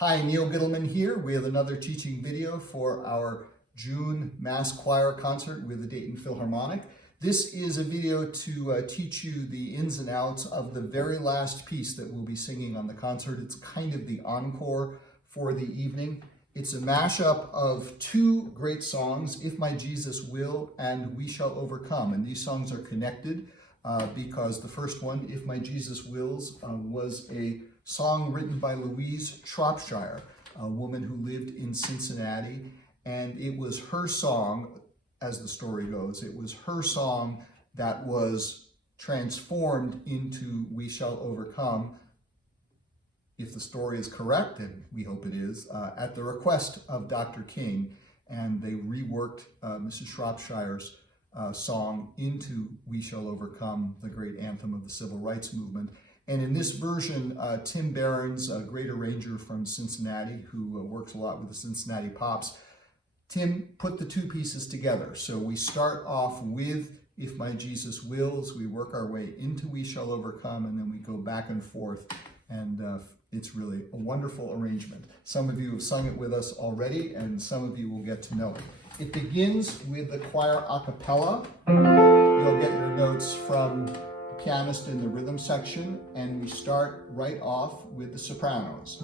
Hi, Neil Gittleman here with another teaching video for our June Mass Choir concert with the Dayton Philharmonic. This is a video to teach you the ins and outs of the very last piece that we'll be singing on the concert. It's kind of the encore for the evening. It's a mashup of two great songs, If My Jesus Will and We Shall Overcome. And these songs are connected because the first one, If My Jesus Wills, was a song written by Louise Shropshire, a woman who lived in Cincinnati. And it was her song, as the story goes, it was her song that was transformed into We Shall Overcome, if the story is correct, and we hope it is, at the request of Dr. King. And they reworked Mrs. Shropshire's song into We Shall Overcome, the great anthem of the civil rights movement. And in this version, Tim Berens, a great arranger from Cincinnati who works a lot with the Cincinnati Pops, Tim put the two pieces together. So we start off with If My Jesus Wills, we work our way into We Shall Overcome, and then we go back and forth. And it's really a wonderful arrangement. Some of you have sung it with us already, and some of you will get to know it. It begins with the choir a cappella. You'll get your notes from the pianist in the rhythm section, and we start right off with the sopranos.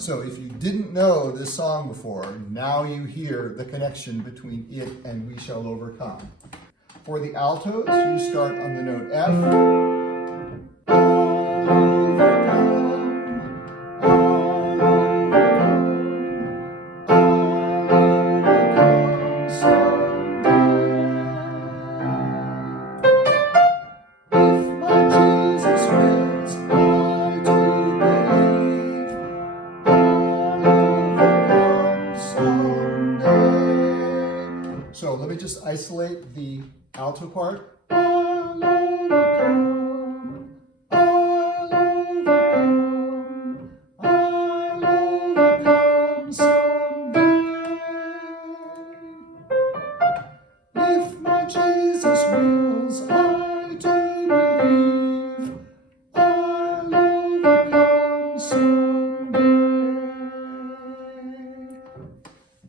So if you didn't know this song before, now you hear the connection between it and We Shall Overcome. For the altos, you start on the note F. So let me just isolate the alto part. I'll overcome, I'll overcome, I'll overcome someday. If my Jesus wills, I do believe, I'll overcome someday.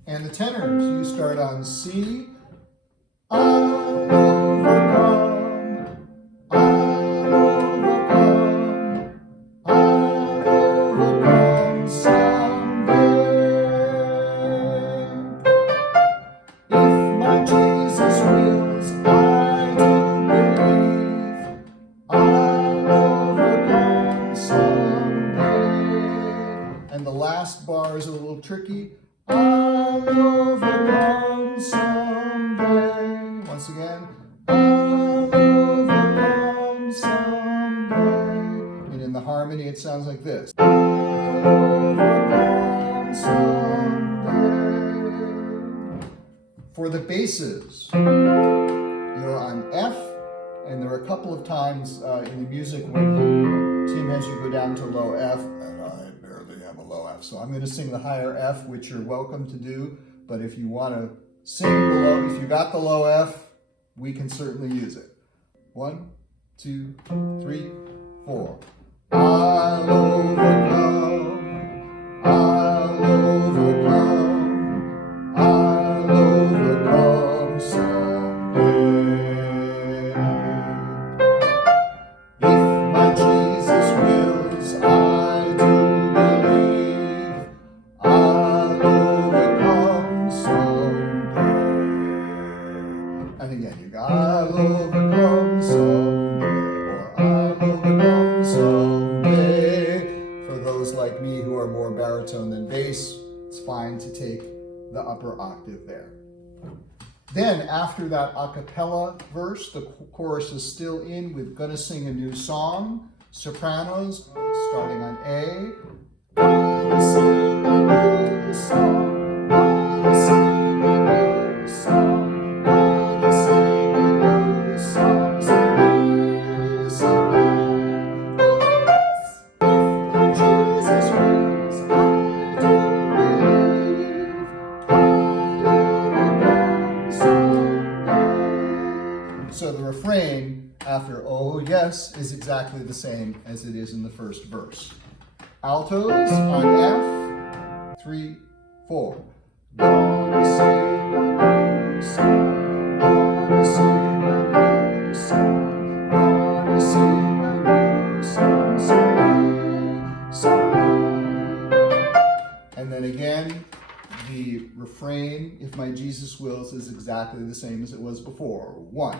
And the tenors, you start on C. I'll overcome, I'll overcome, I'll overcome someday. If my Jesus wills, I do believe, I'll overcome someday. And the last bar is a little tricky. I'll overcome someday. Once again, I'll overcome someday. And in the harmony, it sounds like this. I'll overcome someday. For the basses, you're on F, and there are a couple of times in the music when Tim has you go down to low F, and I barely have a low F. So I'm going to sing the higher F, which you're welcome to do. But if you want to sing the low, if you got the low F, we can certainly use it. 1, 2, 3, 4. I'll overcome, I'll overcome, I'll overcome someday. If my Jesus wills, I do believe, I'll overcome someday. And again, you got I'll overcome someday, or I'll overcome someday. For those like me who are more baritone than bass, it's fine to take the upper octave there. Then after that a cappella verse, the chorus is still in with Gonna Sing a New Song, sopranos, starting on A. Gonna sing a new song, gonna sing a new song. So the refrain after "oh yes" is exactly the same as it is in the first verse. Altos on F, 3, 4. Gonna sing a new song, gonna sing a new song, gonna sing a new song someday. And then again, the refrain, "if my Jesus wills," is exactly the same as it was before. 1.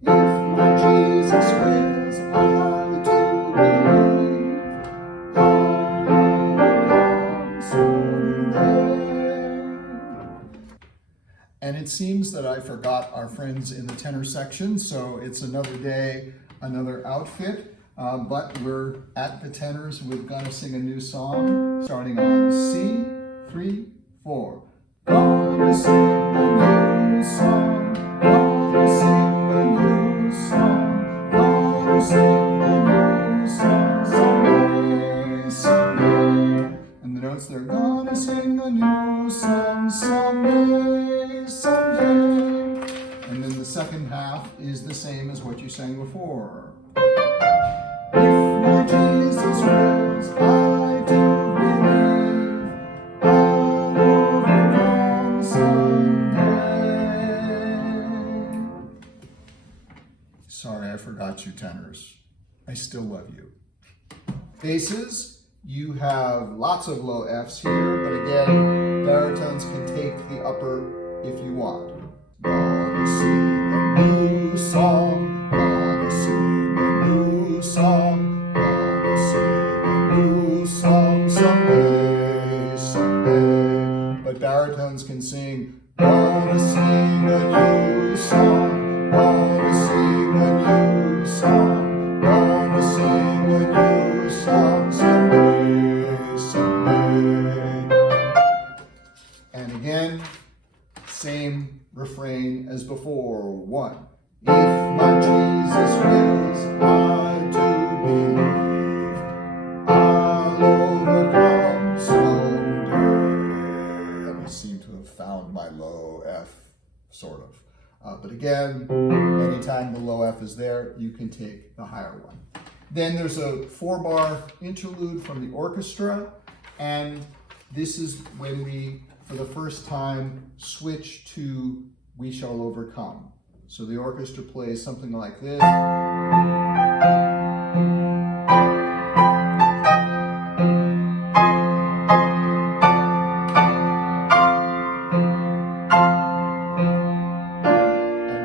If my Jesus wills, I do believe I'll overcome someday. And it seems that I forgot our friends in the tenor section, so it's another day, another outfit. But we're at the tenors. We're gonna sing a new song, starting on C, 3, 4. Gonna sing a new song, gonna sing a new song, gonna sing a new song someday, someday. And the notes there, gonna sing a new song someday, someday. And then the second half is the same as what you sang before. If my Jesus wills, I do believe I'll overcome someday. Sorry, I forgot you tenors. I still love you. Basses, you have lots of low Fs here, but again, baritones can take the upper if you want. Gonna sing a new song, gonna sing a new song, gonna sing a new song someday, someday. But baritones can sing, gonna sing a new song, gonna sing a new song, gonna sing a new song someday, someday. And again, same refrain as before. 1. If my Jesus wills, I do believe I'll overcome someday. I seem to have found my low F, sort of. But again, anytime the low F is there, you can take the higher one. Then there's a 4-bar interlude from the orchestra, and this is when we, for the first time, switch to "We Shall Overcome." So the orchestra plays something like this. And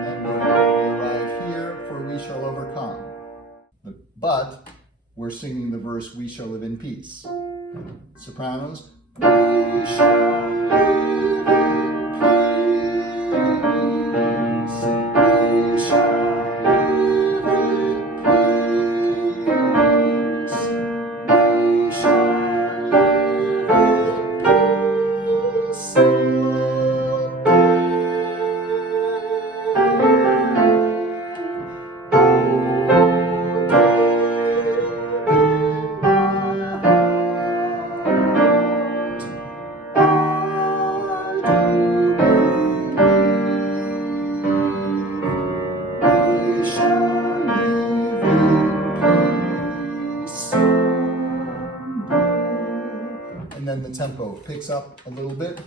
then we arrive here for "We Shall Overcome." But we're singing the verse, "We shall live in peace." Sopranos, "We shall live in peace. We shall live in peace. We shall live in peace And then the tempo picks up a little bit.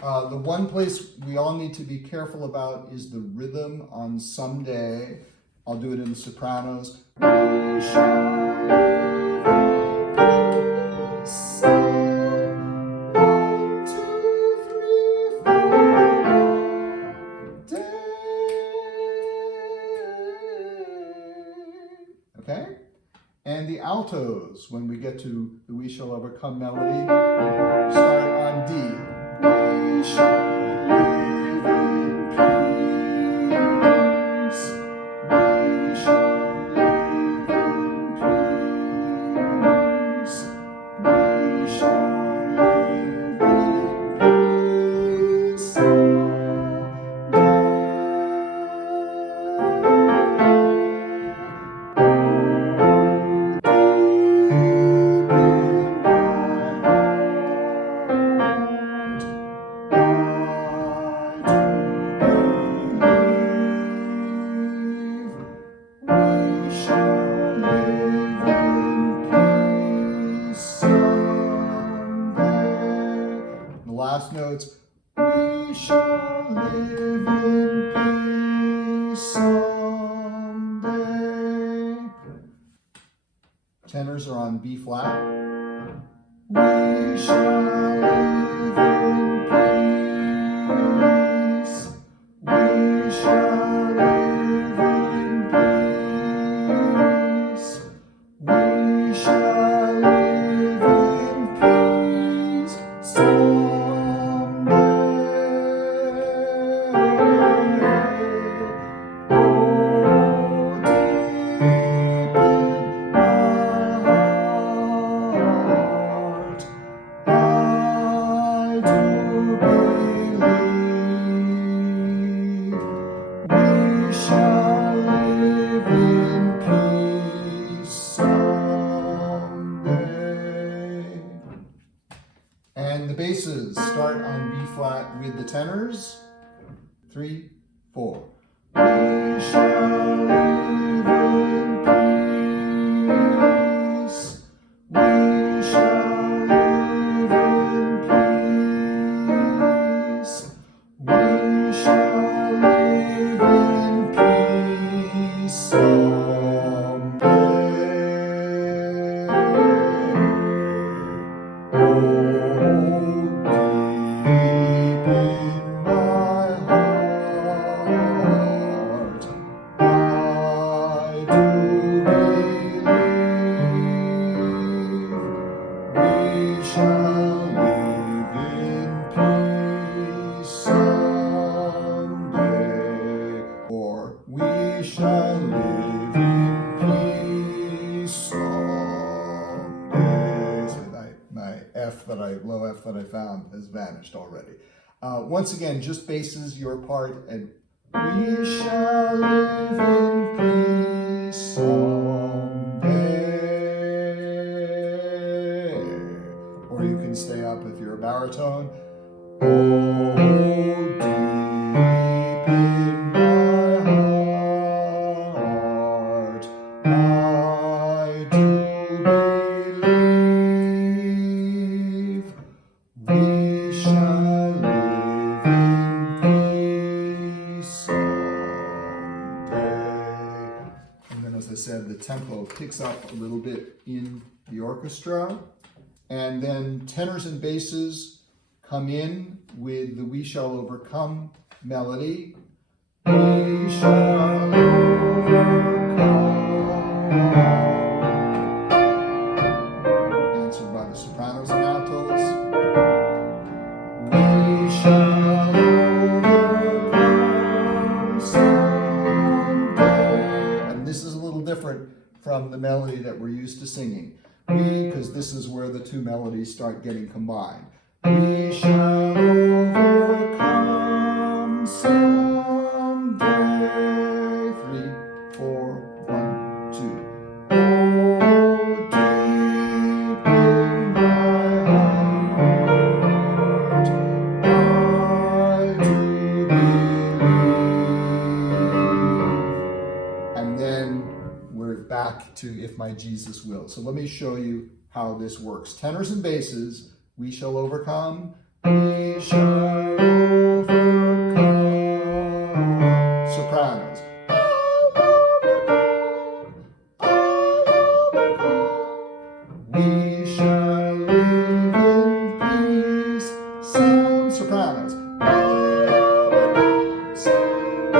The one place we all need to be careful about is the rhythm on "Someday." I'll do it in the sopranos. We shall live in peace. 1, 2, 3, 4 day. Okay? And the altos, when we get to the "We Shall Overcome" melody, start on D. We shall live in peace. We shall live in peace. We shall live in peace. Tenors are on B flat. We shall live in peace. We shall live in peace. We shall live in peace someday. Oh, deep in my heart, I do believe we shall live in peace someday. And the basses start on B flat with the tenors. 3, 4. We shall live in peace. We shall live in peace. We shall live in peace someday. Oh, deep in my heart, I do believe we shall live in peace someday, or we shall live in peace someday. So my low F that I found has vanished already. Once again, just basses your part, and we shall live in peace someday. Or you can stay up if you're a baritone. Oh, deep in my heart, I do believe we shall live in peace someday. And then, as I said, the tempo picks up a little bit in the orchestra. And then tenors and basses come in with the We Shall Overcome melody. We shall overcome. Answered by the sopranos and altos. We shall overcome someday. And this is a little different from the melody that we're used to singing. Because this is where the two melodies start getting combined. We shall overcome someday. 3, 4, 1, 2. Oh, deep in my heart, I do believe. And then we're back to If My Jesus Will. So let me show you how this works. Tenors and basses, we shall overcome. We shall overcome. Sopranos. I'll overcome. We shall live in peace. Some sopranos. I'll overcome someday.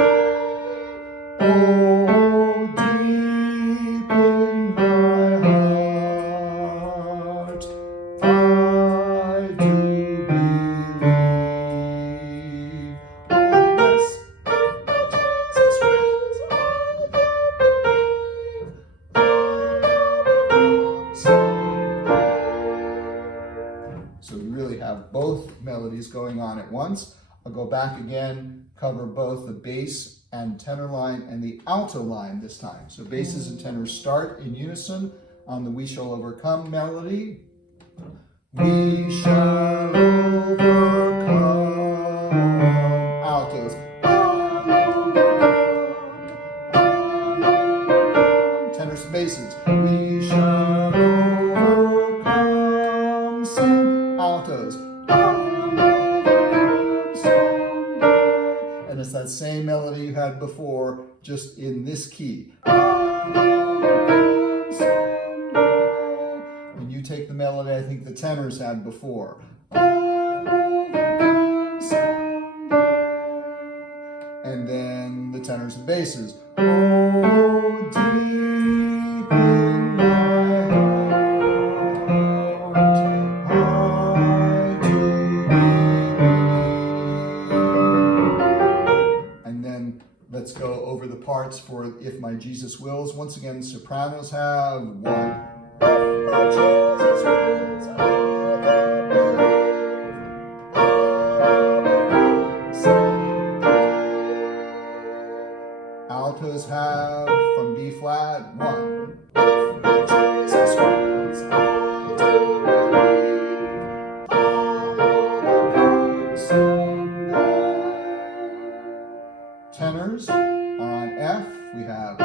Oh, deep in my heart, I do believe. Oh, yes, if my Jesus wills, I believe. So you really have both melodies going on at once. I'll go back again, cover both the bass and tenor line and the alto line this time. So basses and tenors start in unison on the We Shall Overcome melody. We shall overcome. Altos. I'll overcome. Tenors and basses. We shall overcome. Some altos. And it's that same melody you had before, just in this key. Someday. take the melody I think the tenors had before. And then the tenors and basses. Oh, deep in my heart, I do believe. And then let's go over the parts for If My Jesus Wills. Once again, sopranos have 1. If my Jesus wills, I do believe. Altos have from B flat 1. If my Jesus wills, I do believe. I'll overcome someday. Tenors on F we have.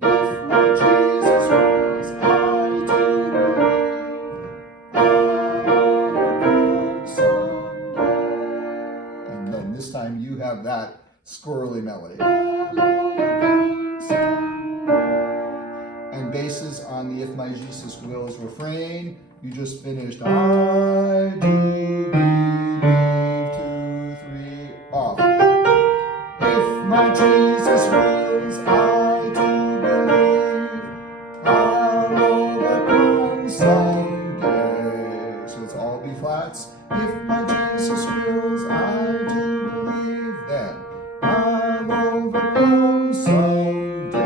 If my Jesus wills, I do believe. I'll overcome someday. And then this time you have that squirrely melody. And basses on the If My Jesus Wills refrain. You just finished. I do believe. 2, 3, off. If my Jesus wills, I do believe. I'll overcome someday. So it's all B flats. If my Jesus wills, I do believe. Then I'll overcome someday.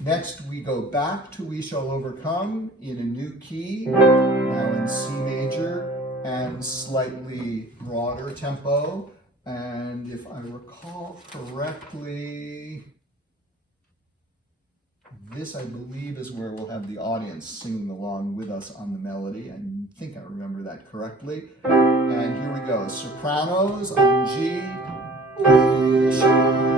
Next, we go back to We Shall Overcome in a new key, now in C major and slightly broader tempo. And if I recall correctly, this, I believe, is where we'll have the audience singing along with us on the melody. I think I remember that correctly. And here we go. Sopranos on G. We shall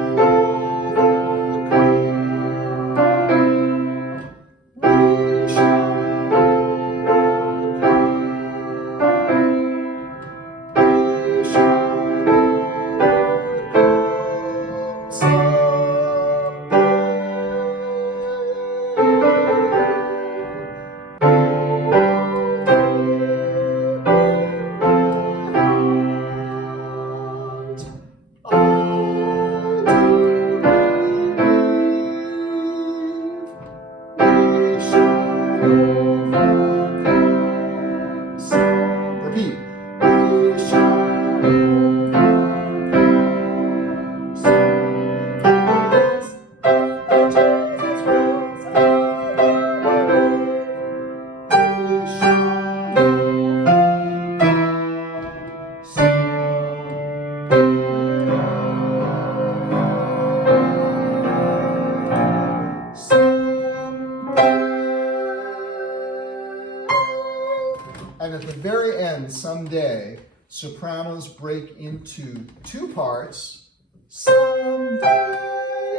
And at the very end, someday, sopranos break into 2 parts, someday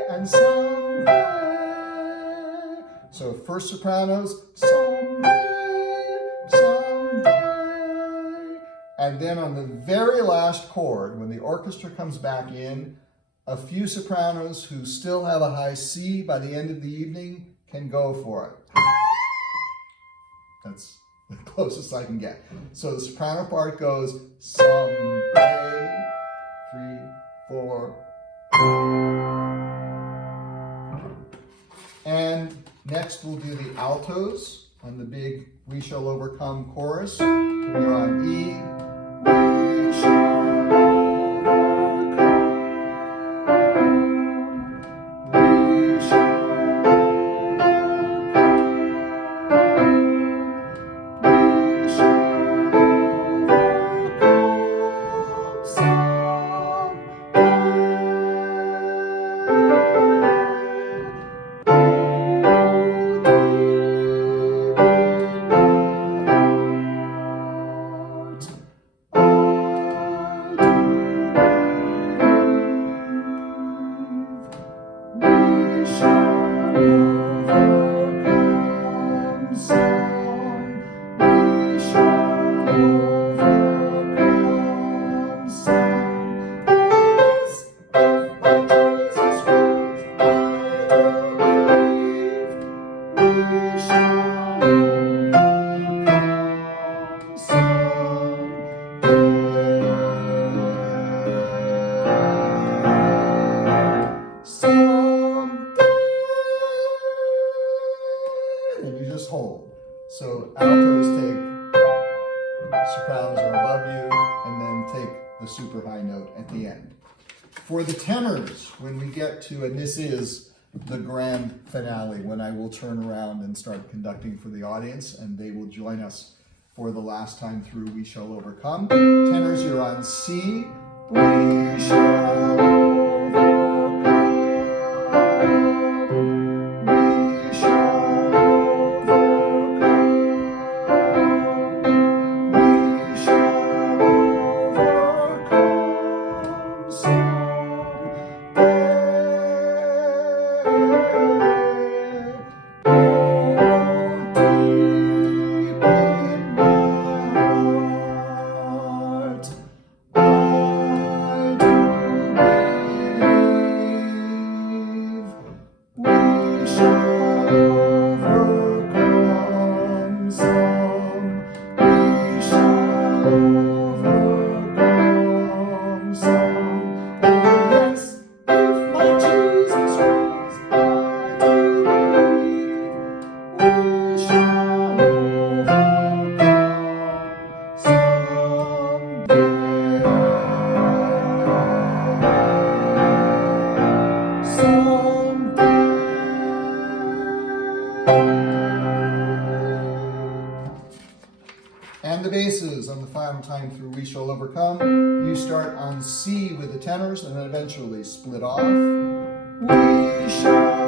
and someday. So first sopranos, someday, someday. And then on the very last chord, when the orchestra comes back in, a few sopranos who still have a high C by the end of the evening can go for it. That's the closest I can get. So the soprano part goes someday, 3, 4. And next we'll do the altos on the big We Shall Overcome chorus. We're on E. We shall note at the end. For the tenors, when we get to, and this is the grand finale, when I will turn around and start conducting for the audience, and they will join us for the last time through We Shall Overcome. Tenors, you're on C. We shall and the basses on the final time through We Shall Overcome. You start on C with the tenors and then eventually split off. We shall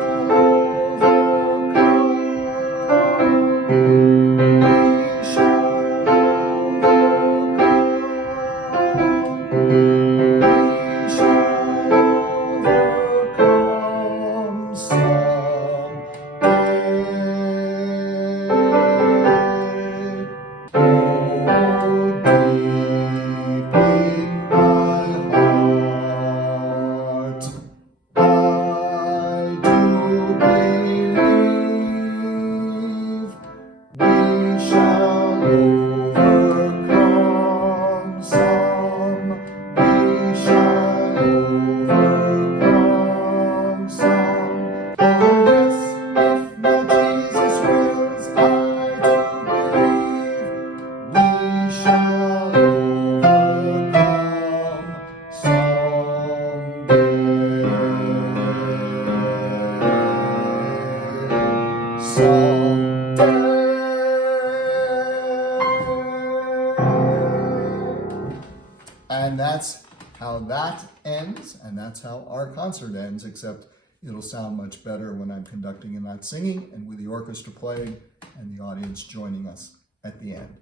And that's how that ends, and that's how our concert ends, except it'll sound much better when I'm conducting and not singing, and with the orchestra playing and the audience joining us at the end.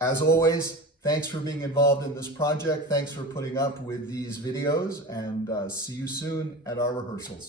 As always, thanks for being involved in this project. Thanks for putting up with these videos, and see you soon at our rehearsals.